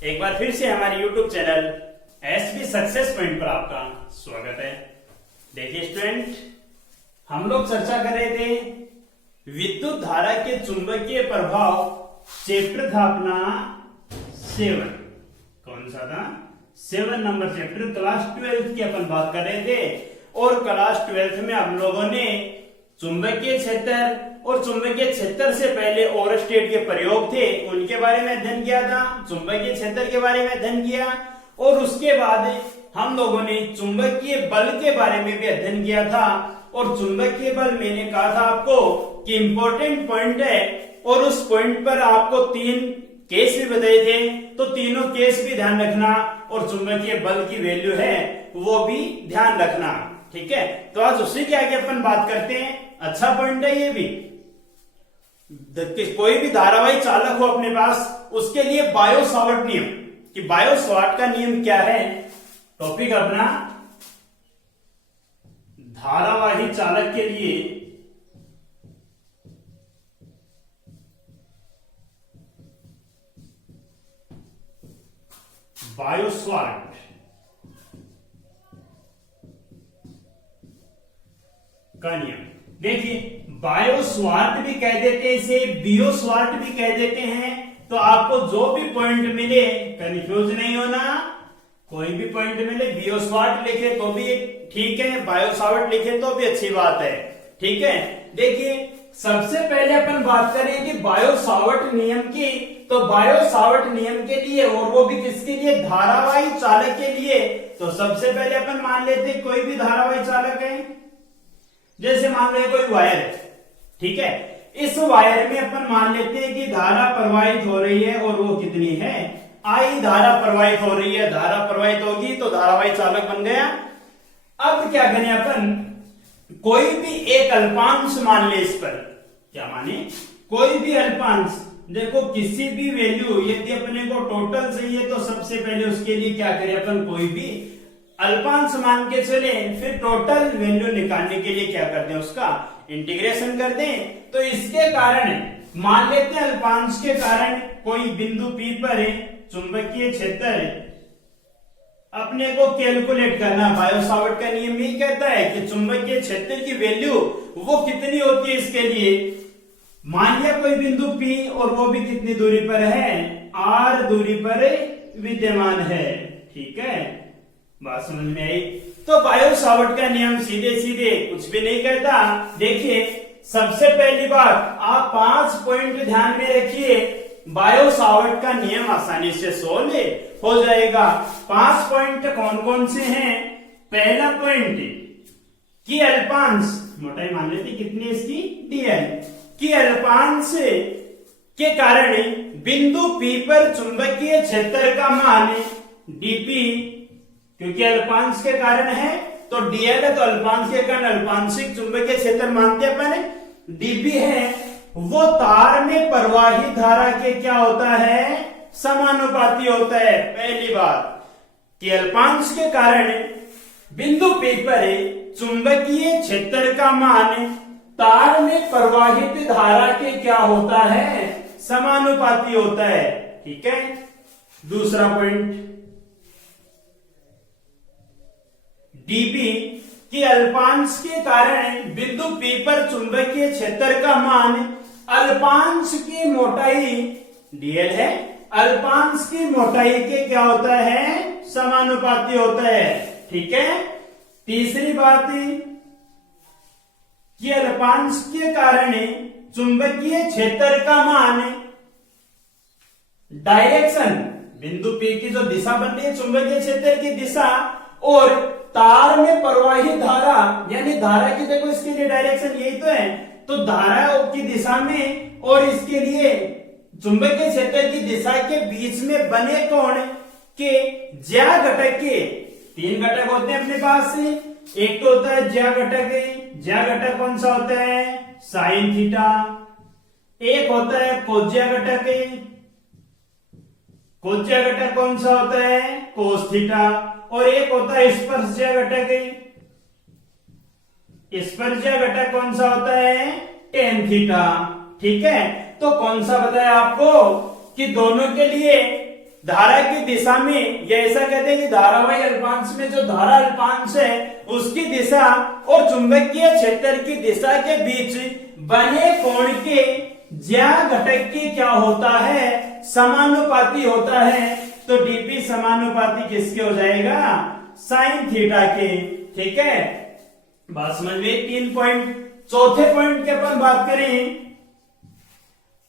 एक बार फिर से हमारे YouTube channel SB success point पर आपका स्वागत है। देखिए स्टूडेंट, हम लोग चर्चा कर रहे थे विद्युत धारा के चुंबकीय प्रभाव, चैप्टर था अपना 7। कौन सा था? 7 नंबर चैप्टर, क्लास 12 की अपन बात कर रहे थे। और क्लास 12 में हम लोगों ने चुंबकीय क्षेत्र और चुंबकीय क्षेत्र से पहले और स्टेट के प्रयोग थे उनके बारे में अध्ययन किया था, चुंबकीय क्षेत्र के बारे में अध्ययन किया, और उसके बाद हम लोगों ने चुंबकीय बल के बारे में भी अध्ययन किया था। और चुंबकीय बल मैंने कहा था आपको कि इंपॉर्टेंट पॉइंट है, और उस पॉइंट पर आपको 3 केस भी बताए थे, तो तीनों केस भी ध्यान रखना, और चुंबकीय बल की वैल्यू है वो भी ध्यान रखना। ठीक है, तो आज उसी के आगे अपन बात करते हैं। अच्छा पॉइंट है ये भी। कोई भी धारावाही चालक हो अपने पास, उसके लिए बायो सावर्ट नियम, कि बायो सावर्ट का नियम क्या है। टॉपिक अपना धारावाही चालक के लिए बायो सावर्ट का नियम। देखिए, बायो स्वार्ट भी कह देते हैं इसे, बियो स्वार्ट भी कह देते हैं। तो आपको जो भी पॉइंट मिले कंफ्यूज नहीं होना, कोई भी पॉइंट मिले बियो स्वार्ट लिखे तो भी ठीक है, बायो सावर्ट लिखे तो भी अच्छी बात है। ठीक है, देखिए सबसे पहले अपन बात करेंगे बायो सावर्ट नियम की। तो बायो सावर्ट नियम के लिए, और वो भी किसके लिए? धारावाही चालक के लिए। तो सबसे पहले अपन मान लेते हैं कोई भी धारावाही चालक है, जैसे मान लो कोई वायर है। ठीक है, इस वायर में अपन मान लेते हैं कि धारा प्रवाहित हो रही है, और वो कितनी है? आई धारा प्रवाहित हो रही है। धारा प्रवाहित होगी तो धारावाही चालक बन गया। अब क्या करें अपन? कोई भी एक अल्पांश मान ले इस पर। क्या माने? कोई भी अल्पांश। देखो किसी भी वैल्यू यदि अपने को टोटल चाहिए तो सबसे पहले उसके लिए क्या करें अपन? कोई भी अल्पांश मान के चले, फिर टोटल वैल्यू निकालने के लिए क्या कर दें? उसका इंटीग्रेशन कर दें। तो इसके कारण मान लेते हैं अल्पांश के कारण कोई बिंदु P पर है चुंबकीय क्षेत्र है, अपने को कैलकुलेट करना। बायो सावर्ट का नियम यही कहता है कि चुंबकीय क्षेत्र की वैल्यू वो कितनी होती है इसके लिए। मान लिया कोई बिंदु P और वो भी कितनी दूरी पर है? R दूरी पर विद्यमान है। ठीक है, बात समझ में आई? तो बायो सावर्ट का नियम सीधे सीधे कुछ भी नहीं कहता। देखिए सबसे पहली बात, आप 5 पॉइंट ध्यान में रखिए। बायो सावर्ट का नियम आसानी से सोल्व हो जाएगा। 5 पॉइंट कौन कौन से हैं? पहला पॉइंट कि अल्पांश, मोटाई मान लेते कितनी इसकी? dl, कि अल्पांश के कारण बिंदु P पर चुंबकीय क्षेत्र का मान dp, क्योंकि अल्पांश के कारण है तो dl है, तो अल्पांश के कारण अल्पांशिक चुंबकीय क्षेत्र मानते अपन dp है, वो तार में प्रवाहित धारा के क्या होता है? समानुपाती होता है। पहली बात कि अल्पांश के कारण बिंदु P पर चुंबकीय क्षेत्र का मान तार में प्रवाहित धारा के क्या होता है? समानुपाती होता है। ठीक है, दूसरा पॉइंट dp कि अल्पांश के कारण बिंदु P पर चुंबकीय क्षेत्र का मान अल्पांश की मोटाई dl है, अल्पांश की मोटाई के क्या होता है? समानुपाती होता है। ठीक है, तीसरी बात कि अल्पांश के कारण चुंबकीय क्षेत्र का मान डायरेक्शन, बिंदु P की जो दिशा बन रही है चुंबकीय क्षेत्र की दिशा, और तार में प्रवाहित धारा, यानी धारा की देखो इसके लिए डायरेक्शन यही तो है, तो धारा की दिशा में और इसके लिए चुंबकीय क्षेत्र की दिशा के बीच में बने कोण के ज्या घटक के 3 घटक होते हैं अपने पास। एक तो होता है ज्या घटक। ज्या घटक कौन सा होता है? Sine theta. एक होता है कोज्या घटक। कोज्या घटक कौन सा होता है? Cos theta. और एक होता है स्पर्शज्या घटक। स्पर्शज्या घटक कौन सा होता है? Tan theta. ठीक है, तो कौन सा बताया आपको कि दोनों के लिए धारा की दिशा में, या ऐसा कहते हैं कि धारावाही अल्पांश में जो धारा अल्पांश है उसकी दिशा और चुंबकीय क्षेत्र की दिशा के बीच बने कोण के ज्या घटक की क्या होता है, समानुपाती होता है। तो डीपी समानुपाती किसके हो जाएगा, साइन थीटा के। ठीक है, बात समझ में। 3 पॉइंट। चौथे पॉइंट के अपन बात करें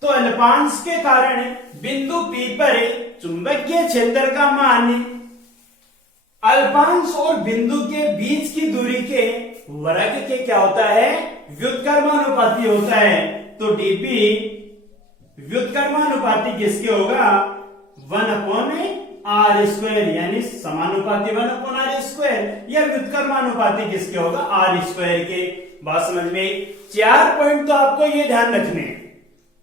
तो अल्पांश के कारण बिंदु P पर चुंबकीय क्षेत्र का मान अल्पांश और बिंदु के बीच की दूरी के वर्ग के क्या होता है, व्युत्क्रमानुपाती होता है। तो डीपी व्युत्क्रमानुपाती किसके होगा, 1/r², यानी समानुपाती 1/r², या व्युत्क्रमानुपाती किसके होगा, r² के। बात समझ में। 4 पॉइंट तो आपको ये ध्यान रखने हैं।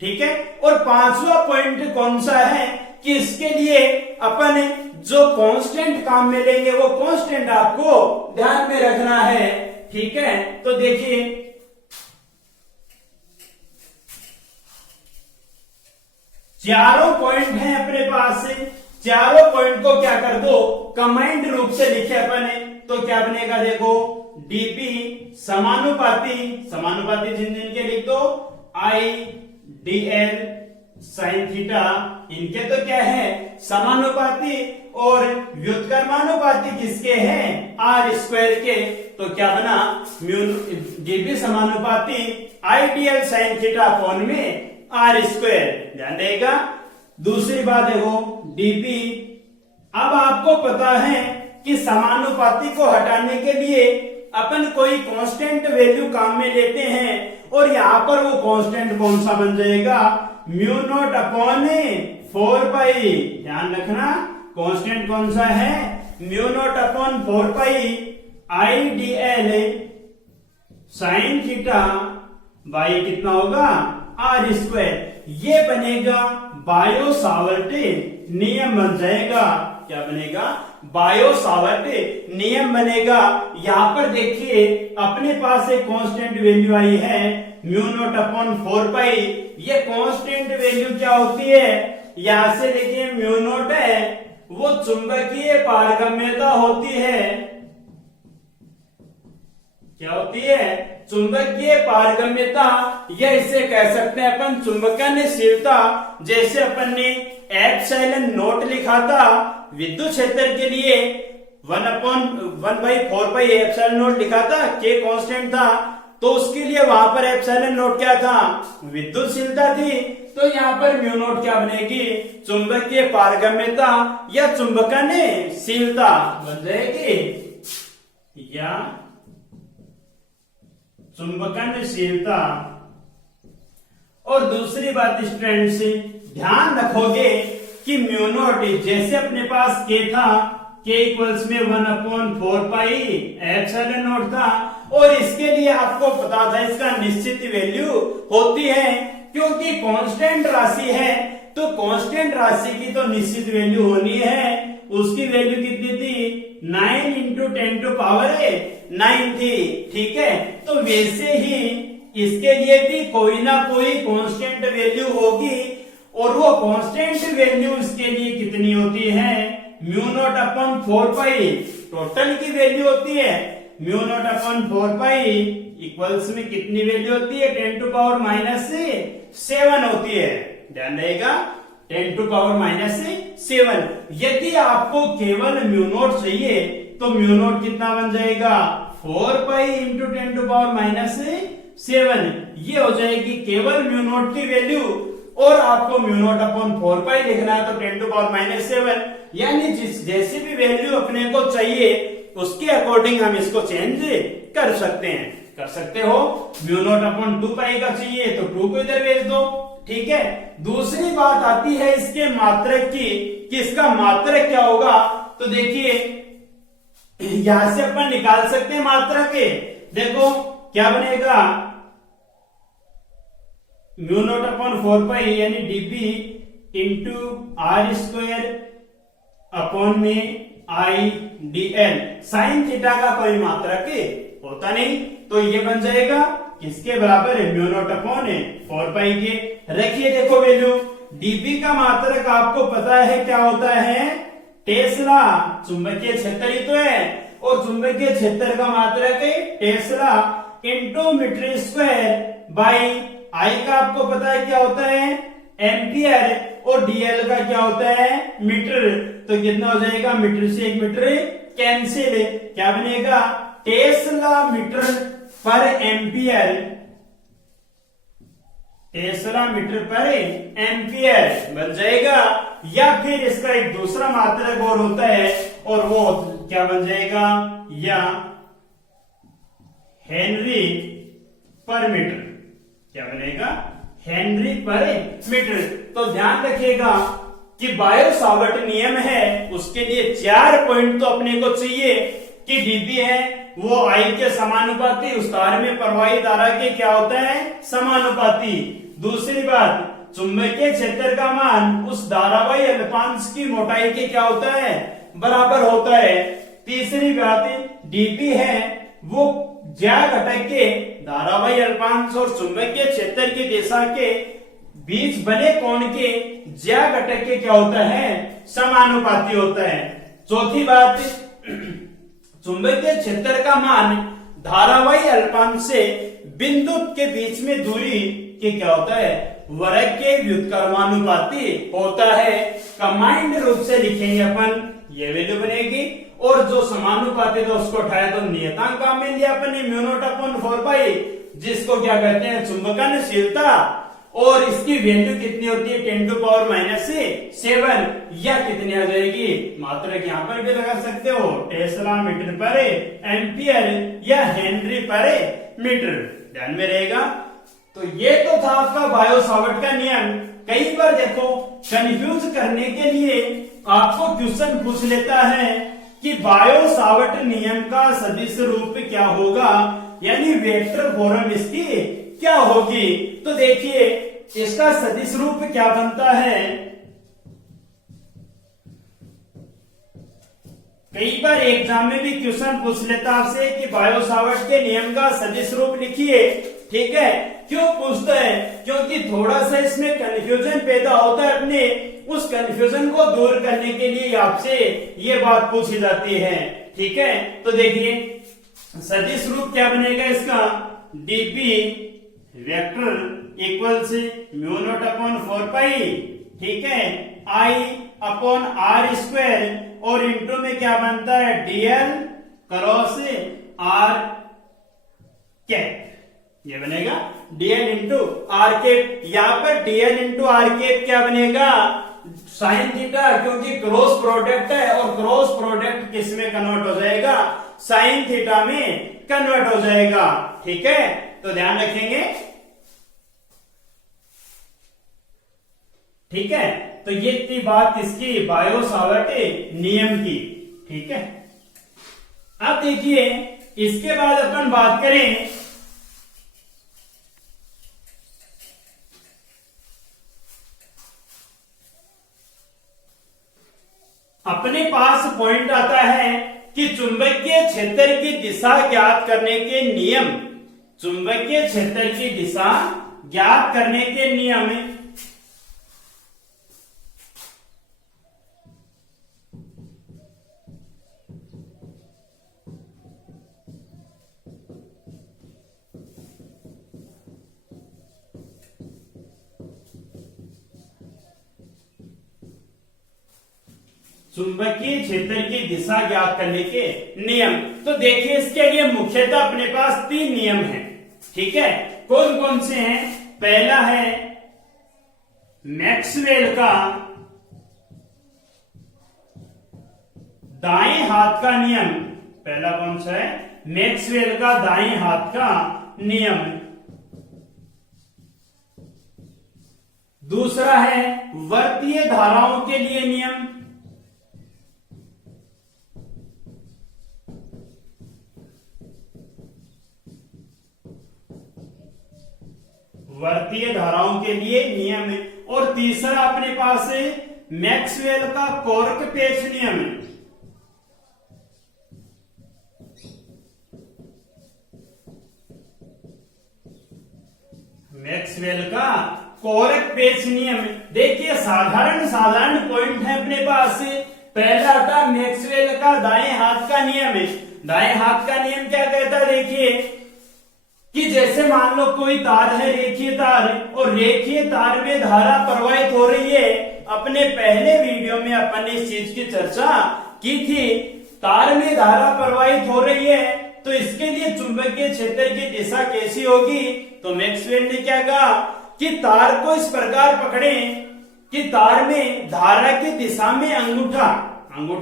ठीक है, और 5वां पॉइंट कौन सा है कि इसके लिए अपन जो कांस्टेंट काम में लेंगे वो कांस्टेंट आपको ध्यान में रखना है। ठीक है, तो देखिए चारों पॉइंट हैं अपने पास से, चारों पॉइंट को क्या कर दो, कंबाइंड रूप से लिखे अपन ने। तो क्या बनेगा, देखो डीपी समानुपाती, समानुपाती जिन के लिख दो IDL साइन थीटा, इनके तो क्या है समानुपाती, और व्युत्क्रमानुपाती किसके हैं, r² के। तो क्या बना, डीपी समानुपाती IDL साइन थीटा कोण में r²। ध्यान देगा। दूसरी बात देखो डीपी, अब आपको पता है कि समानुपाती को हटाने के लिए अपन कोई कांस्टेंट वैल्यू काम में लेते हैं, और यहां पर वो कांस्टेंट कौन सा बन जाएगा, μ0/4π। ध्यान रखना कांस्टेंट कौन सा है, μ0/4π IDL साइन थीटा बाई कितना होगा, r²। ये बनेगा बायो सावर्ट नियम बन जाएगा। क्या बनेगा, बायो सावर्ट नियम बनेगा। यहां पर देखिए अपने पास एक कांस्टेंट वैल्यू आई है μ0/4π। ये कांस्टेंट वैल्यू क्या होती है, यहां से देखिए μ0 है, वो चुंबकीय पारगम्यता होती है। क्या होती है, चुंबकीय पारगम्यता, या इसे कह सकते हैं अपन चुंबकनशीलता। जैसे अपन ने ε0 लिखा था विद्युत क्षेत्र के लिए, 1/4π ε0 लिखा था, के कांस्टेंट था, तो उसके लिए वहां पर ε0 क्या था, विद्युतशीलता थी। तो यहाँ पर μ0 क्या बनेगी, चुंबकीय पारगम्यता या चुंबकनशीलता बन जाएगी, या चुंबकनशीलता। और दूसरी बात स्टूडेंट से ध्यान रखोगे कि μ0 जैसे अपने पास k था, k इक्वल्स में 1/4π ε0 था, और इसके लिए आपको पता था इसका निश्चित वैल्यू होती है, क्योंकि कांस्टेंट राशि है तो कांस्टेंट राशि की तो निश्चित वैल्यू होनी है। उसकी वैल्यू कितनी थी, 9 × 10⁹ थी। ठीक है, तो वैसे ही इसके लिए भी कोई ना कोई कांस्टेंट वैल्यू होगी, और वो कांस्टेंट वैल्यू इसके लिए कितनी होती है, μ0/4π टोटल की वैल्यू होती है। μ0/4π इक्वल्स में कितनी वैल्यू होती है, 10⁻⁷ होती है। ध्यान रहेगा, 10⁻⁷। यदि आपको केवल μ0 चाहिए तो μ0 कितना बन जाएगा, 4π × 10⁻⁷। ये हो जाएगी केवल μ0 की वैल्यू, और आपको μ0/4π लिखना है तो 10⁻⁷, यानी जैसी भी वैल्यू अपने को चाहिए उसके अकॉर्डिंग हम इसको चेंज कर सकते हैं। कर सकते हो, μ0/2π का चाहिए तो 2 को इधर भेज दो। ठीक है, दूसरी बात आती है इसके मात्रक की, कि इसका मात्रक क्या होगा। तो देखिए यहां से अपन निकाल सकते हैं मात्रक के। देखो क्या बनेगा, μ0/4π यानी dp × r² IDL sine theta का कोई मात्रक होता नहीं, तो ये बन जाएगा किसके बराबर है, μ0/4π के। रखिए देखो वैल्यू, डीबी का मात्रक आपको पता है क्या होता है, टेस्ला। चुंबकीय क्षेत्र ही तो है, और चुंबकीय क्षेत्र का मात्रक है tesla into metre square by I का आपको पता है क्या होता है, एम्पियर, और डीएल का क्या होता है, मीटर। तो कितना हो जाएगा, मीटर से 1 मीटर कैंसिल, क्या बनेगा, टेस्ला मीटर पर एम्पियर, टेस्ला मीटर पर एम्पियर बन जाएगा। या फिर इसका एक दूसरा मात्रक और होता है, और वो क्या बन जाएगा, या हेनरी पर मीटर, क्या बनेगा, हेनरी पर मीटर। तो ध्यान रखिएगा कि बायो सावर्ट नियम है, उसके लिए 4 पॉइंट तो अपने को चाहिए कि डीबी है वो आई के समानुपाती, उस तार में प्रवाही धारा के क्या होता है, समानुपाती। दूसरी बात, चुंबकीय क्षेत्र का मान उस धारावाही अल्पांश की मोटाई के क्या होता है, बराबर होता है। तीसरी बात, डीबी है वो ज्या घटक के धारावाही अल्पांश और चुंबकीय क्षेत्र की दिशा के बीच बने कोण के ज्या घटक के क्या होता है, समानुपाती होता है। चौथी बात, चुंबकीय क्षेत्र का मान धारावाही अल्पांश से बिंदु के बीच में दूरी के क्या होता है, वर्ग के व्युत्क्रमानुपाती होता है। कंबाइंड रूप से लिखेंगे अपन, ये वैल्यू बनेगी, और जो समानुपाती था उसको उठाया तो नियतांक काम में लिया अपन ने, म्यू नॉट अपॉन 4 पाई, जिसको क्या कहते हैं, चुंबकनशीलता, और इसकी वैल्यू कितनी होती है, 10 टू पावर -7, या कितनी आ जाएगी, मात्रक यहां पर भी लगा सकते हो, टेस्ला मीटर पर एम्पियर या हेनरी पर मीटर, ध्यान में रहेगा। तो ये तो था आपका बायो सावर्ट का नियम। कई बार देखो कंफ्यूज करने के लिए आपको क्वेश्चन पूछ लेता है कि बायो सावर्ट नियम का सदिश रूप क्या होगा, यानी वेक्टर फॉर्म इसकी क्या होगी। तो देखिए इसका सदिश रूप क्या बनता है, कई बार एग्जाम में भी क्वेश्चन पूछ लेता आपसे कि बायो सावर्ट के नियम का सदिश रूप लिखिए, ठीक है। क्यों पूछता है, क्योंकि थोड़ा सा इसमें कंफ्यूजन पैदा होता है, अपने उस कंफ्यूजन को दूर करने के लिए आपसे ये बात पूछी जाती है, ठीक है। तो देखिए सदिश रूप क्या बनेगा इसका, डीपी वेक्टर इक्वल से म्यू नॉट अपॉन 4 पाई, ठीक है, आई अपॉन आर स्क्वायर, और इंटू में क्या बनता है, डीएल क्रॉस आर कैप, ये बनेगा डीएल इंटू आर कैप। यहां पर डीएल इंटू आर कैप क्या बनेगा, साइन थीटा, क्योंकि क्रॉस प्रोडक्ट है, और क्रॉस प्रोडक्ट किस में कन्वर्ट हो जाएगा, साइन थीटा में कन्वर्ट हो जाएगा, ठीक है। तो ध्यान रखेंगे, ठीक है। तो ये थी बात इसकी बायो सावर्ट नियम की, ठीक है। अब देखिए इसके बाद अपन बात करें अपने पास पॉइंट आता है कि चुंबकीय क्षेत्र की दिशा ज्ञात करने के नियम, चुंबकीय क्षेत्र की दिशा ज्ञात करने के नियम चुंबकीय क्षेत्र की दिशा ज्ञात करने के नियम। तो देखिए इसके लिए मुख्यतः अपने पास 3 नियम हैं, ठीक है। कौन कौन से हैं, पहला है मैक्सवेल का दाएं हाथ का नियम, पहला कौन सा है, मैक्सवेल का दाएं हाथ का नियम। दूसरा है वर्तीय धाराओं के लिए नियम, वर्तीय धाराओं के लिए नियम है। और तीसरा अपने पास है मैक्सवेल का कॉर्क पेच नियम है, मैक्सवेल का कोरक पेच नियम। देखिए साधारण पॉइंट है अपने पास। पहला था मैक्सवेल का दाएं हाथ का नियम है। दाएं हाथ का नियम क्या कहता है, देखिए कि जैसे मान लो कोई तार है, रेखीय तार, और रेखीय तार में धारा प्रवाहित हो रही है। अपने पहले वीडियो में अपन ने इस चीज की चर्चा की थी। तार में धारा प्रवाहित हो रही है तो इसके लिए चुंबकीय क्षेत्र की दिशा कैसी होगी। तो मैक्सवेल ने क्या कहा कि तार को इस प्रकार पकड़े कि तार में धारा की दिशा में अंगूठा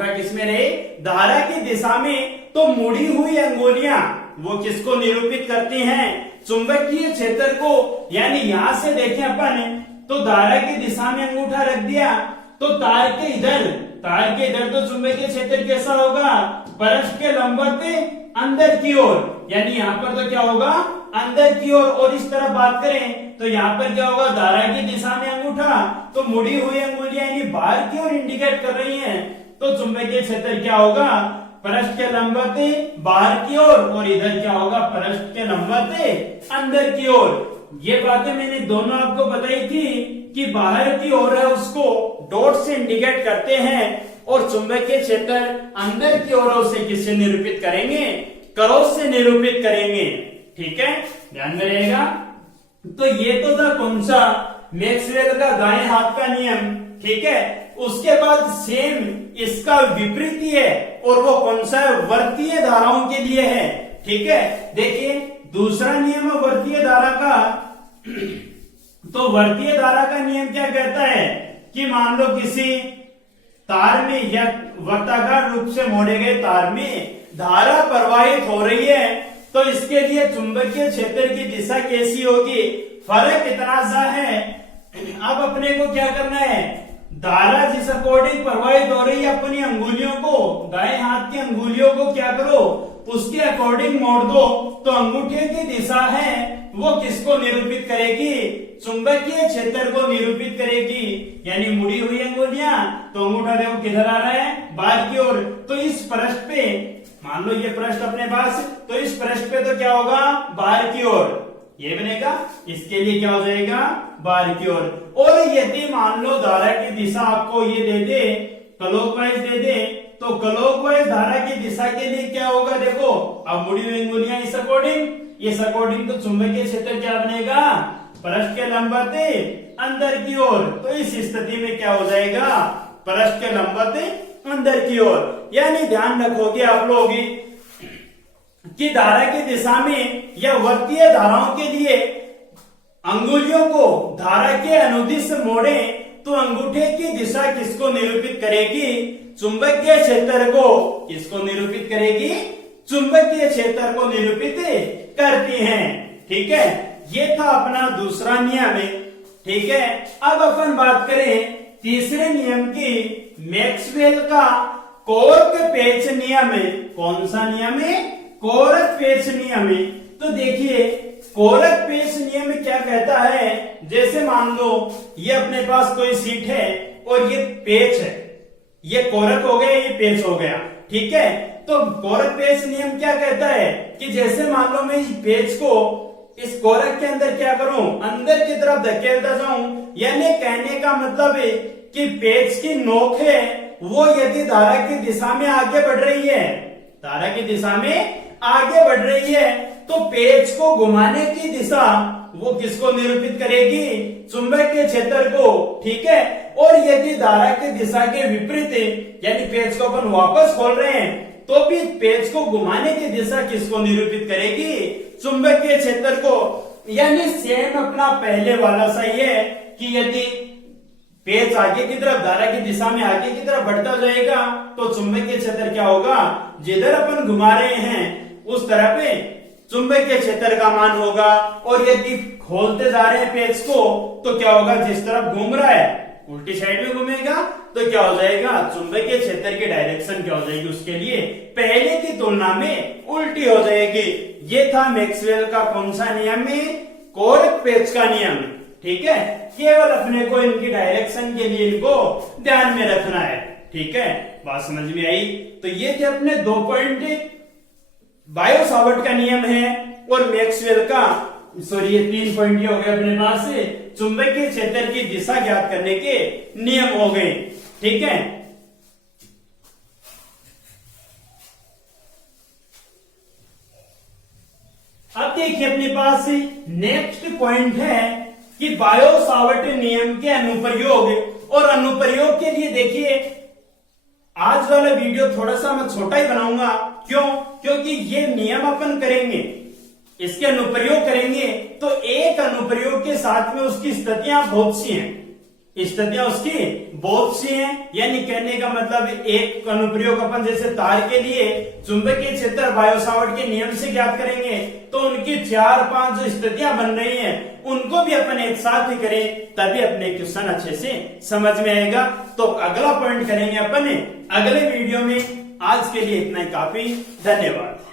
किसमें रहे, धारा की दिशा में, तो मुड़ी हुई अंगुलियां वो किसको निरूपित करती हैं, चुंबकीय क्षेत्र को। यानी यहां से देखें अपन तो धारा की दिशा में अंगूठा रख दिया तो तार के इधर तो चुंबकीय क्षेत्र कैसा होगा, पृष्ठ के लंबवत अंदर की ओर। यानी यहाँ पर तो क्या होगा, अंदर की ओर। और इस तरह बात करें तो यहाँ पर क्या होगा, धारा की दिशा में अंगूठा, तो मुड़ी हुई अंगुलियां यानी बाहर की ओर इंडिकेट कर रही हैं। तो चुंबकीय क्षेत्र क्या होगा, पृष्ठ के लंबवत बाहर की ओर, और इधर क्या होगा, पृष्ठ के लंबवत अंदर की ओर। ये बातें मैंने दोनों आपको बताई थी कि बाहर की ओर है उसको डॉट से इंडिकेट करते हैं, और चुंबकीय क्षेत्र अंदर की ओर उसे किससे निरूपित करेंगे, क्रॉस से निरूपित करेंगे। ठीक है, ध्यान में रहेगा। तो ये तो था कौन सा, मैक्सवेल का दाएं हाथ का नियम। ठीक है, उसके बाद सेम इसका विपरीत है, और वो कौन सा है, वर्तीय धाराओं के लिए है। ठीक है, देखिए दूसरा नियम है वर्तीय धारा का। तो वर्तीय धारा का नियम क्या कहता है कि मान लो किसी तार में या वर्ताकार रूप से मोड़े गए तार में धारा प्रवाहित हो रही है, तो इसके लिए चुंबकीय क्षेत्र की दिशा कैसी होगी, फर्क इतना सा है। अब अपने को क्या करना है, धारा जिस अकॉर्डिंग प्रवाहित हो रही है अपनी अंगुलियों को, दाएं हाथ की अंगुलियों को क्या करो, उसके अकॉर्डिंग मोड़ दो। तो अंगूठे की दिशा है वो किसको निरूपित करेगी, चुंबकीय क्षेत्र को निरूपित करेगी। यानी मुड़ी हुई अंगुलियां, तो अंगूठा देखो किधर आ रहा है, बाहर की ओर। तो इस पृष्ठ पे मान लो ये पृष्ठ अपने पास, तो इस पृष्ठ पे तो क्या होगा, बाहर की ओर ये बनेगा, इसके लिए क्या हो जाएगा, बाहर की ओर। और यदि मान लो धारा की दिशा आपको ये दे दे, क्लॉकवाइज दे दे, तो क्लॉकवाइज धारा की दिशा के लिए क्या होगा, देखो अब मुड़ी हुई अंगुलियां इस अकॉर्डिंग, तो चुंबकीय क्षेत्र क्या बनेगा, पृष्ठ के लंबवत अंदर की ओर। तो इस स्थिति में क्या हो जाएगा, पृष्ठ के लंबवत अंदर की ओर। यानी ध्यान रखोगे आप लोग कि धारा की दिशा में या वर्तीय धाराओं के लिए अंगुलियों को धारा के अनुदिश मोड़े तो अंगूठे की दिशा किसको निरूपित करेगी, चुंबकीय क्षेत्र को। किसको निरूपित करेगी, चुंबकीय क्षेत्र को निरूपित करती हैं। ठीक है, ये था अपना दूसरा नियम है। ठीक है, अब अपन बात करें तीसरे नियम की, मैक्सवेल का कोरक पेच नियम है। कौन सा नियम है, कोरक पेच नियम है। तो देखिए कोरक पेच नियम क्या कहता है, जैसे मान लो ये अपने पास कोई सीट है और ये पेच है, ये कोरक हो गया, ये पेच हो गया। ठीक है, तो कोरक पेच नियम क्या कहता है कि जैसे मान लो मैं इस पेच को इस कोरक के अंदर क्या करूं, अंदर की तरफ धकेलता जाऊं। यानी कहने का मतलब है कि पेच की नोक है वो यदि धारा की दिशा में आगे बढ़ रही है, धारा की दिशा में आगे बढ़ रही है, तो पेच को घुमाने की दिशा वो किसको निरूपित करेगी, चुंबकीय क्षेत्र को। ठीक है, और यदि धारा की दिशा के विपरीत है, यानी पेच को अपन वापस खोल रहे हैं, तो भी पेच को घुमाने की दिशा किसको निरूपित करेगी, चुंबकीय क्षेत्र को। यानी सेम अपना पहले वाला सही है कि यदि पेच आगे की तरफ धारा की दिशा में आगे की तरफ बढ़ता जाएगा तो चुंबकीय क्षेत्र क्या होगा, जिधर अपन घुमा रहे हैं उस तरह पे चुंबकीय क्षेत्र का मान होगा। और यदि खोलते जा रहे हैं पेच को तो क्या होगा, जिस तरफ घूम रहा है उल्टी साइड में घूमेगा, तो क्या हो जाएगा, चुंबकीय क्षेत्र की डायरेक्शन क्या हो जाएगी, उसके लिए पहले की तुलना में उल्टी हो जाएगी। ये था मैक्सवेल का कौन सा नियम है, कोरक पेच का नियम। ठीक है, केवल अपने को इनकी डायरेक्शन के लिए इनको ध्यान में रखना है। ठीक है, बात समझ में आई। तो ये थे अपने 2 पॉइंट, बायो सावर्ट का नियम है और मैक्सवेल का सॉरी ये 3 पॉइंट ये हो गए अपने पास चुंबकीय क्षेत्र की दिशा ज्ञात करने के नियम हो गए। ठीक है, अब देखिए अपने पास नेक्स्ट पॉइंट है कि बायो सावर्ट नियम के अनुप्रयोग। और अनुप्रयोग के लिए देखिए आज वाला वीडियो थोड़ा सा मैं छोटा ही बनाऊंगा। क्यों? क्योंकि ये नियम अपन करेंगे, इसके अनुप्रयोग करेंगे तो एक अनुप्रयोग के साथ में उसकी स्थितियां बहुत सी हैं, स्थितियां उसकी बहुत सी हैं। यानी कहने का मतलब एक अनुप्रयोग अपन जैसे तार के लिए चुंबकीय क्षेत्र बायो सावर्ट के नियम से ज्ञात करेंगे तो उनकी 4-5 जो स्थितियां बन रही हैं उनको भी अपन एक साथ ही करें, तभी अपने क्वेश्चन अच्छे से समझ में आएगा। तो अगला पॉइंट करेंगे अपन अगले वीडियो में। आज के लिए इतना ही काफी, धन्यवाद।